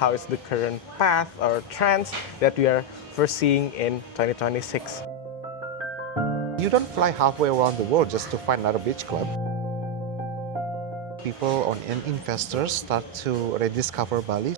how is the current path or trends that we are foreseeing in 2026. You don't fly halfway around the world just to find another beach club. People and investors start to rediscover Bali.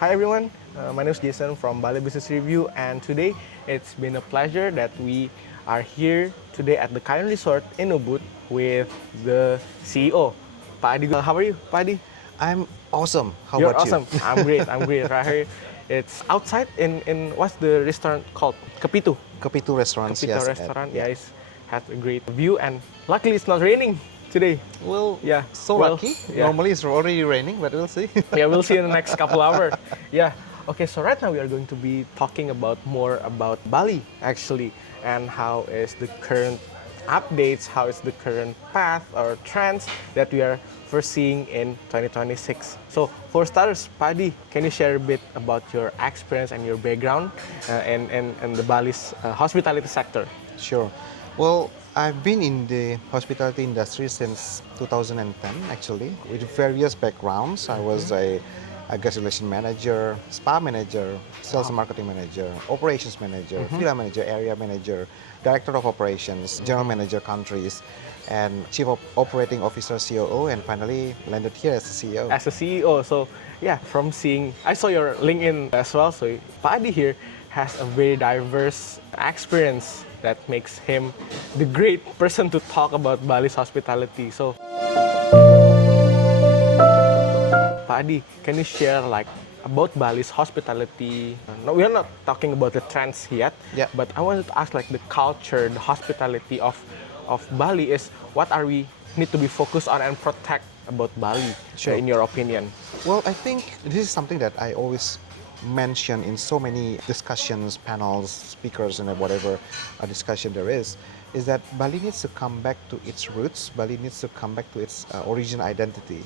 Hi everyone, my name is Jason from Bali Business Review, and today it's been a pleasure that we are here today at the Kayon Resort in Ubud with the CEO, Pak Adi. How are you, Pak Adi? I'm awesome. How You're about awesome. you? I'm great. I'm great. Right here, it's outside in what's the restaurant called? Kepitu. Kepitu restaurants, Kepitu yes. restaurant. Yeah, it has a great view, and luckily it's not raining today. Well, Yeah. so Well, lucky. yeah. Normally it's already raining, but we'll see. Yeah, we'll see in the next couple hours. Yeah. Okay, so right now we are going to be talking about more about Bali actually, and how is the current updates, how is the current path or trends that we are foreseeing in 2026. So for starters, Padi, can you share a bit about your experience and your background in the Bali's hospitality sector? Sure. Well, I've been in the hospitality industry since 2010, actually, with various backgrounds. I was a guest relation manager, spa manager, sales and marketing manager, operations manager, villa manager, area manager, director of operations, general manager countries, and chief operating officer, COO, and finally landed here as the CEO. As a CEO. So yeah, from seeing, I saw your LinkedIn as well. So Padi here has a very diverse experience that makes him the great person to talk about Bali's hospitality. So Padi, can you share like about Bali's hospitality? No, we are not talking about the trends yet. Yeah. But I wanted to ask like the culture, the hospitality of Bali is what are we need to be focused on and protect about Bali, Sure. in your opinion? Well, I think this is something that I always mention in so many discussions, panels, speakers, and whatever discussion there is that Bali needs to come back to its roots. Bali needs to come back to its original identity.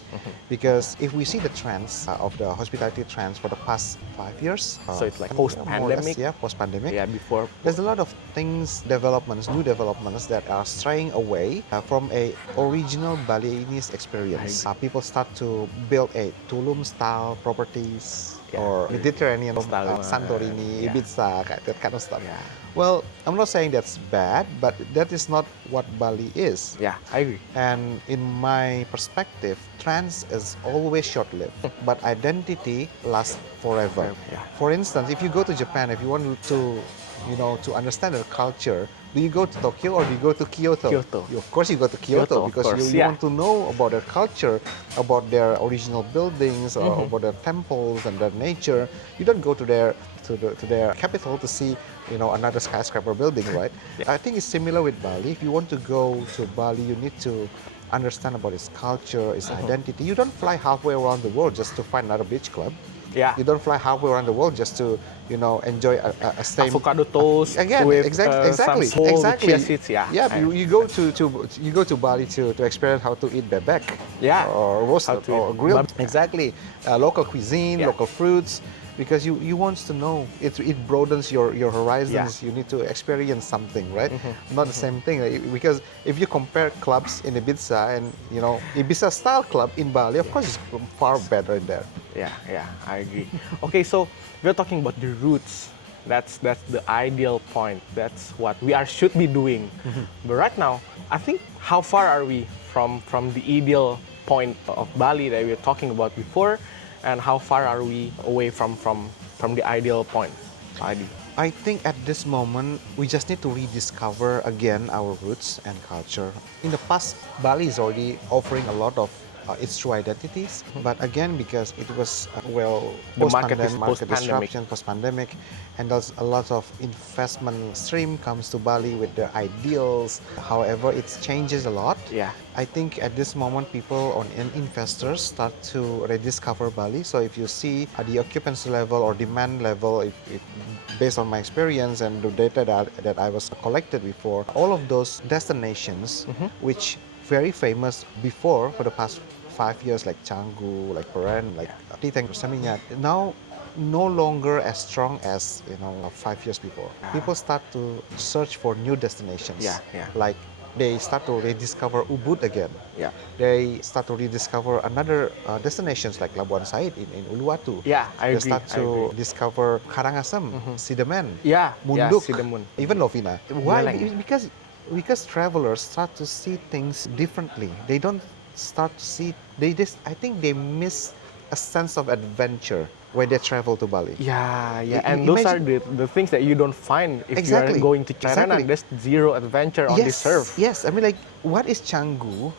Because if we see the trends of the hospitality trends for the past 5 years, So it's like more or less, post-pandemic? yeah, post-pandemic. Yeah, before. There's a lot of things, developments, new developments that are straying away from a original Balinese experience. People start to build a Tulum-style properties, Yeah. or Mediterranean Style. Santorini, Yeah. Ibiza, that kind of stuff. Yeah. Well, I'm not saying that's bad, but that is not what Bali is. Yeah, I agree. And in my perspective, trends is always short-lived, but identity lasts forever. Yeah. For instance, if you go to Japan, if you want to, to understand their culture, do you go to Tokyo or do you go to Kyoto? Kyoto. Of course, you go to Kyoto, Kyoto, of because course, you yeah. want to know about their culture, about their original buildings, or about their temples and their nature. You don't go to their capital to see, another skyscraper building, right? Yeah. I think it's similar with Bali. If you want to go to Bali, you need to understand about its culture, its identity. You don't fly halfway around the world just to find another beach club. Yeah. You don't fly halfway around the world just to, enjoy a stay. Avocado toast Again, with exactly, some small exactly. chia seeds. Yeah. Yeah, you go to Bali to experience how to eat bebek. Yeah. Or roasted How to or eat grilled. bab- Exactly. Local cuisine, Yeah. local fruits. Because you want to know, it broadens your horizons. Yeah. You need to experience something, right? Not the same thing. Because if you compare clubs in Ibiza and Ibiza style club in Bali, of course it's far better in there. Yeah, I agree. Okay, so we're talking about the roots. That's the ideal point. That's what we should be doing. But right now, I think how far are we from the ideal point of Bali that we were talking about before, and how far are we away from the ideal point, Adi? I think at this moment, we just need to rediscover again our roots and culture. In the past, Bali is already offering a lot of its true identities, but again, because it was, The market is market post-pandemic. disruption, post-pandemic, and there's a lot of investment stream comes to Bali with their ideals. However, it changes a lot. Yeah. I think at this moment, people and investors start to rediscover Bali. So if you see the occupancy level or demand level, based on my experience and the data that I was collected before, all of those destinations, which very famous before for the past 5 years, like Canggu, like Peren, like Titeng, Seminyak, now no longer as strong as 5 years before. People start to search for new destinations. Yeah, yeah. Like they start to rediscover Ubud again. Yeah. They start to rediscover another destinations like Labuan Said in Uluwatu. Yeah, I They agree. start I to agree. discover Karangasem, Sidemen, Yeah, yeah, Munduk, Sidemun. even Lovina. Why? Buleleng. Because travelers start to see things differently. They don't start to see. I think they miss a sense of adventure when they travel to Bali. Yeah, yeah, I- and those are imagine- the things that you don't find if you are Exactly, going to China. exactly. There's zero adventure on this surf. Yes. I mean, like, what is Canggu?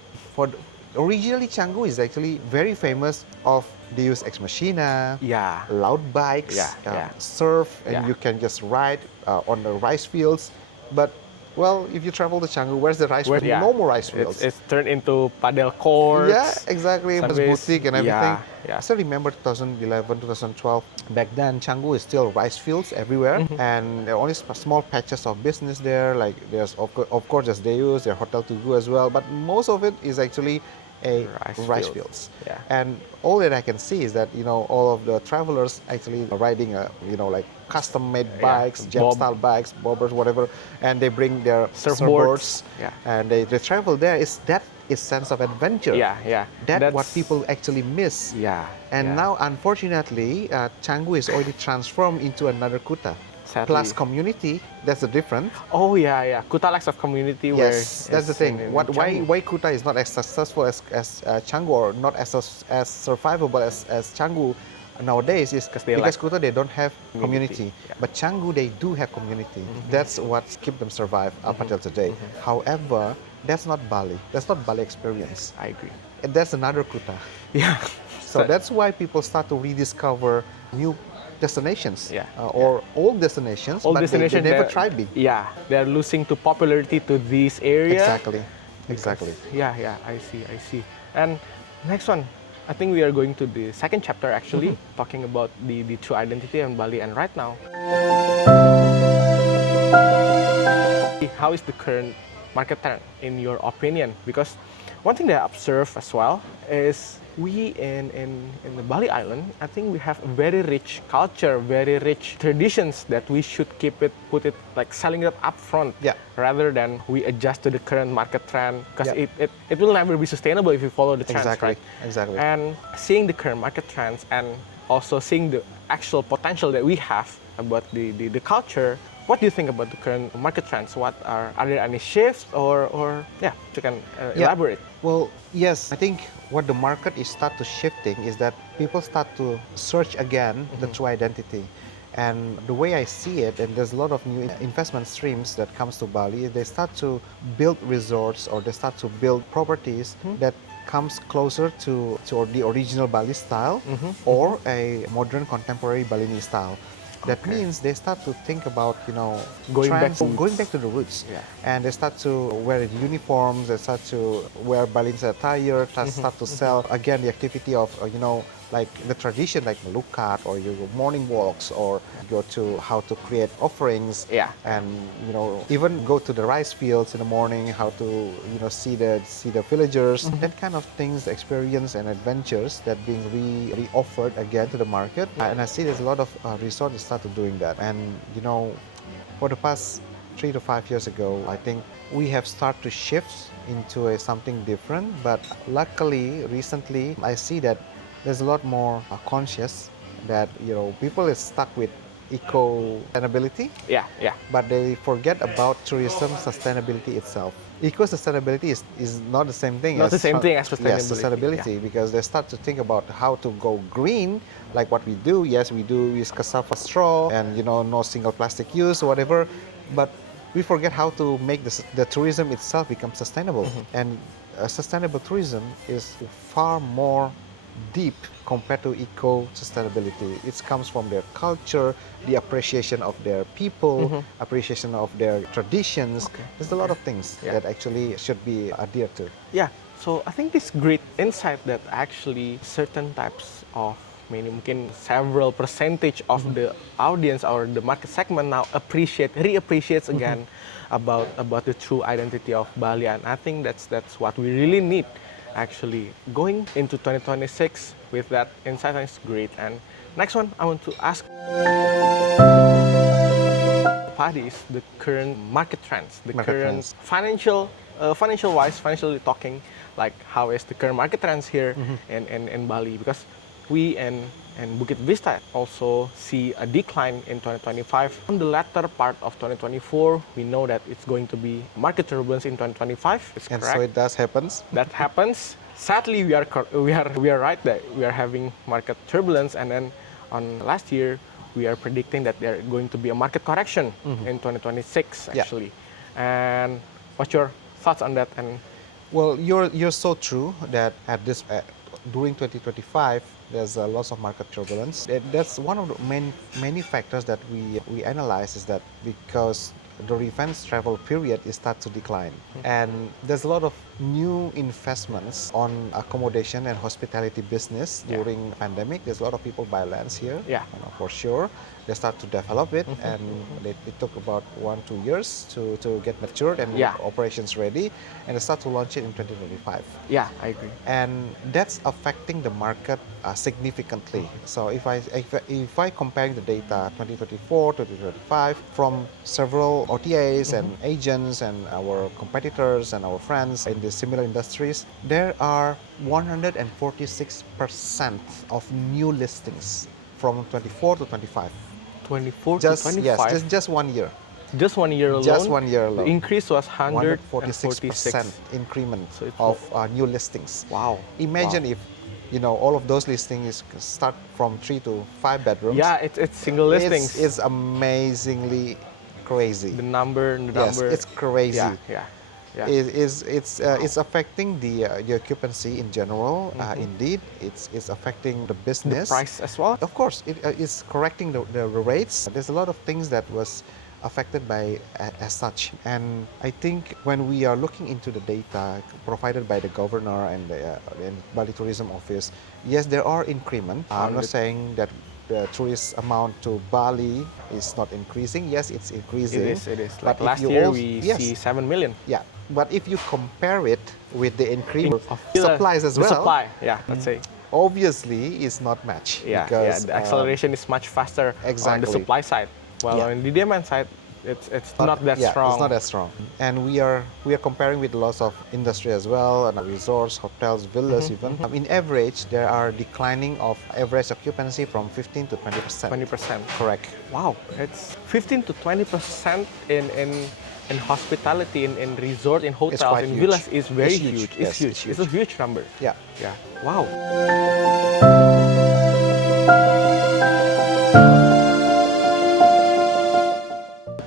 Originally, Canggu is actually very famous of Deus Ex Machina, Yeah, loud bikes, Yeah, yeah. surf, and Yeah. you can just ride on the rice fields. But well, if you travel to Canggu, where's the rice field? yeah. No more rice fields. It's turned into paddle courts. Yeah, exactly. It was service. boutique and everything. Yeah, yeah. I still remember 2011, 2012. Back then, Canggu is still rice fields everywhere, Mm-hmm. and there are only small patches of business there. Like there's of course there's Deus, there's Hotel Tugu as well, but most of it is actually a Rice fields. Yeah. And all that I can see is that all of the travelers actually are riding like custom-made bikes, jet Bob. style bikes, bobbers, whatever, and they bring their Surfboards. Yeah. and they travel there. That is sense of adventure. Yeah, yeah. That's what That's- people actually miss. Yeah. And yeah. now, unfortunately, Canggu is already transformed into another Kuta. Sadly. Plus community, that's the difference. Oh yeah, yeah. Kuta lacks of community. Yes, that's the it's thing. in Why Canggu. Kuta is not as successful as Canggu, or not as survivable as Canggu nowadays is they because lack Kuta they don't have community. community, yeah. But Canggu they do have community. That's what keep them survive up until today. However, that's not Bali. That's not Bali experience. I agree. And that's another Kuta. Yeah. So that's why people start to rediscover new destinations, Yeah, or old destinations, All but destination they never that- tried big. Yeah, they're losing to popularity to this area. Exactly. Yeah, yeah, I see. And next one, I think we are going to the second chapter actually, talking about the true identity in Bali. And right now, how is the current market trend in your opinion? Because one thing that I observe as well is we in the Bali Island, I think we have a very rich culture, very rich traditions that we should put it like selling it up front, Yeah. rather than we adjust to the current market trend, because Yeah. it will never be sustainable if you follow the trends, Exactly, right? exactly. And seeing the current market trends and also seeing the actual potential that we have about the culture, what do you think about the current market trends? Are there any shifts or yeah, you can elaborate? Well, yes, I think what the market is start to shifting is that people start to search again the true identity. And the way I see it, and there's a lot of new investment streams that comes to Bali, they start to build resorts, or they start to build properties that comes closer to the original Bali style, or a modern contemporary Balinese style. That Okay. means they start to think about, Going back trends, to going roots. back to the roots. Yeah. And they start to wear uniforms, they start to wear Balinese attire, start to sell again the activity of, like the tradition, like Melukat, or you go morning walks, or go to how to create offerings, Yeah. and even go to the rice fields in the morning, how to see the villagers, that kind of things, experience and adventures that being re-offered again to the market. And I see there's a lot of resorts that started doing that, and for the past 3 to 5 years ago, I think we have started to shift into something different. But luckily, recently, I see that there's a lot more conscious that people is stuck with eco-sustainability, Yeah, yeah. but they forget about tourism sustainability itself. Eco-sustainability is not the same thing Not as the same thing as Yes, sustainability, sustainability, because they start to think about how to go green, like what we do. Yes, we do use cassava straw and no single plastic use or whatever, but we forget how to make the tourism itself become sustainable. And sustainable tourism is far more deep compared to eco-sustainability. It comes from their culture, the appreciation of their people, appreciation of their traditions. There's a lot of things Yeah. that actually should be adhered to. Yeah, so I think this great insight that actually certain types of mungkin several percentage of the audience or the market segment now reappreciates again about the true identity of Bali, and I think that's what we really need actually going into 2026 with that insight is great. And next one, I want to ask Padi is the current market trends, the Market current trends. financial-wise, financially talking, like how is the current market trends here in Bali? Because we and Bukit Vista also see a decline in 2025. On the latter part of 2024, we know that it's going to be market turbulence in 2025. It's And correct. so it does happens. That happens. Sadly, we are right that we are having market turbulence, and then on last year we are predicting that there going to be a market correction in 2026 Yeah. actually. And what's your thoughts on that? And Well, you're so true that at this during 2025 there's a lots of market turbulence. That's one of the many factors that we analyze is that because the revenge travel period is start to decline, and there's a lot of new investments on accommodation and hospitality business Yeah. during pandemic. There's a lot of people buy lands here, Yeah. for sure. They start to develop it, and it took about 1-2 years to get matured and Yeah. operations ready, and they start to launch it in 2025. yeah, I agree. And that's affecting the market significantly. So if I comparing the data 2024 to 2025 from several OTAs and agents and our competitors and our friends in the similar industries, there are 146% of new listings from 24 to 25. 24 Just to yes, 25. just 1 year. Just 1 year alone. Just 1 year alone. The increase was 146% 146. increment So it's of new listings. Wow. Imagine Wow. if all of those listings start from 3 to 5 bedrooms. Yeah, it's single listings. It's amazingly crazy. the number. Yes, it's crazy. Yeah. It's affecting the occupancy in general. Indeed, it's affecting the The business. price as well. Of course, it is correcting the rates. There's a lot of things that was affected by as such. And I think when we are looking into the data provided by the governor and the Bali Tourism Office, yes, there are increment. I'm not saying that the tourist amount to Bali is not increasing. Yes, it's increasing. It is. But Like if last you year, also- we yes. see 7 million. Yeah, but if you compare it with the increase of The- supplies as the well, supply, yeah, let's say. obviously it's not match. Yeah, because, the acceleration is much faster on the exactly. supply side. While Yeah. on the demand side, it's not that yeah, strong. it's not as strong. And we are comparing with lots of industry as well, and resorts, hotels, villas even. In average, there are declining of average occupancy from 15 to 20%. 20%. Correct. Wow, it's 15 to 20% in hospitality, in resort, in hotels, quite in huge. villas is very It's huge. huge. Yes, It's huge. it's It's a huge. huge number. Yeah. Yeah. Wow.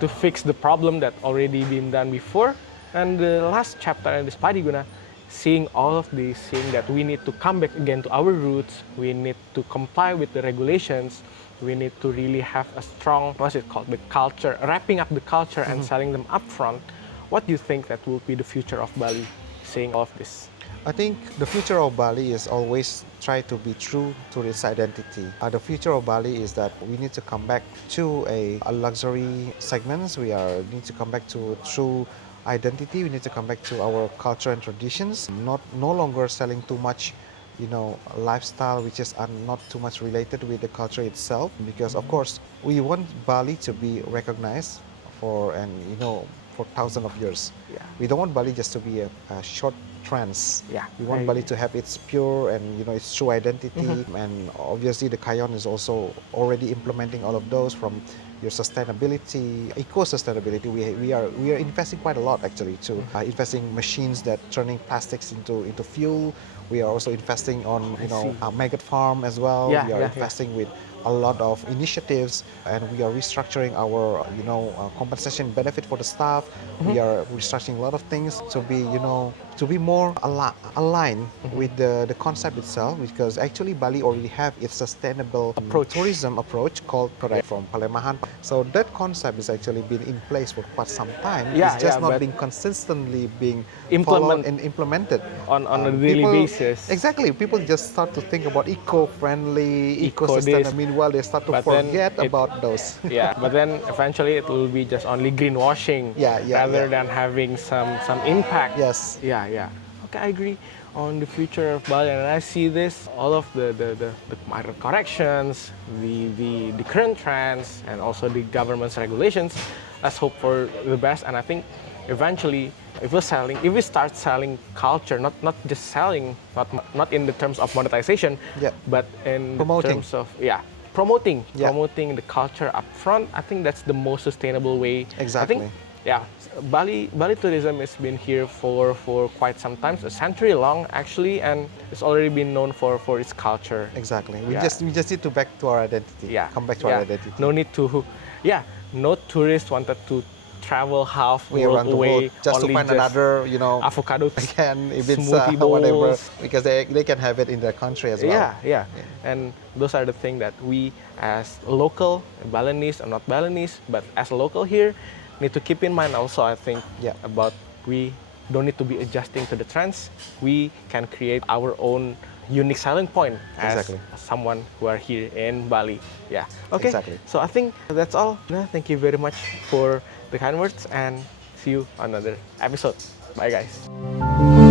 To fix the problem that already been done before, and the last chapter in this Padiguna, seeing all of this, seeing that we need to come back again to our roots, we need to comply with the regulations, we need to really have a strong, what's it called, the culture, wrapping up the culture and selling them upfront. What do you think that will be the future of Bali, seeing all of this? I think the future of Bali is always try to be true to its identity. The future of Bali is that we need to come back to a luxury segments. Need to come back to true identity. We need to come back to our culture and traditions. No longer selling too much, lifestyle which is not too much related with the culture itself. Because of course we want Bali to be recognized for thousands of years. Yeah. We don't want Bali just to be a short trends. Yeah, We want I Bali agree. to have its pure and its true identity. And obviously the Kayon is also already implementing all of those from your sustainability, eco-sustainability. We are investing quite a lot actually to investing machines that turning plastics into fuel. We are also investing on a maggot farm as well. Yeah, we are yeah, yeah. investing with a lot of initiatives, and we are restructuring our compensation benefit for the staff. We are restructuring a lot of things to be more aligned with the concept itself, because actually Bali already have its sustainable tourism approach called from Palemahan. So that concept has actually been in place for quite some time. Yeah, it's just yeah, not but being consistently being Implement- followed and implemented on a daily basis. Exactly, people just start to think about eco-friendly, Eco this. eco-sustainable. Meanwhile, they start to But then forget it- about those. Yeah, but then eventually it will be just only greenwashing Yeah, rather yeah. than having some impact. Yes. Yeah. okay, I agree on the future of Bali, and I see this, all of the minor corrections, the current trends, and also the government's regulations. Let's hope for the best, and I think eventually, if we start selling culture, not just selling, not in the terms of monetization, Yeah. but in Promoting. the terms of promoting Yeah. promoting the culture up front. I think that's the most sustainable way. Exactly. I think, Bali tourism has been here for quite some time, a century long actually, and it's already been known for its culture. Exactly. We Yeah. just need to back to our identity. Yeah, Come back to our identity. No need to, no tourist wanted to travel half We world around the away world just to only find another, avocado again, if it's smoothie whatever, bowls. because they can have it in their country as well. Yeah. And those are the things that we, as local Balinese or not Balinese, but as a local here, need to keep in mind also. I think Yeah. about we don't need to be adjusting to the trends. We can create our own unique selling point as Exactly. someone who are here in Bali. Yeah. Okay. Exactly. So I think that's all. Thank you very much for the kind words, and see you on another episode. Bye, guys.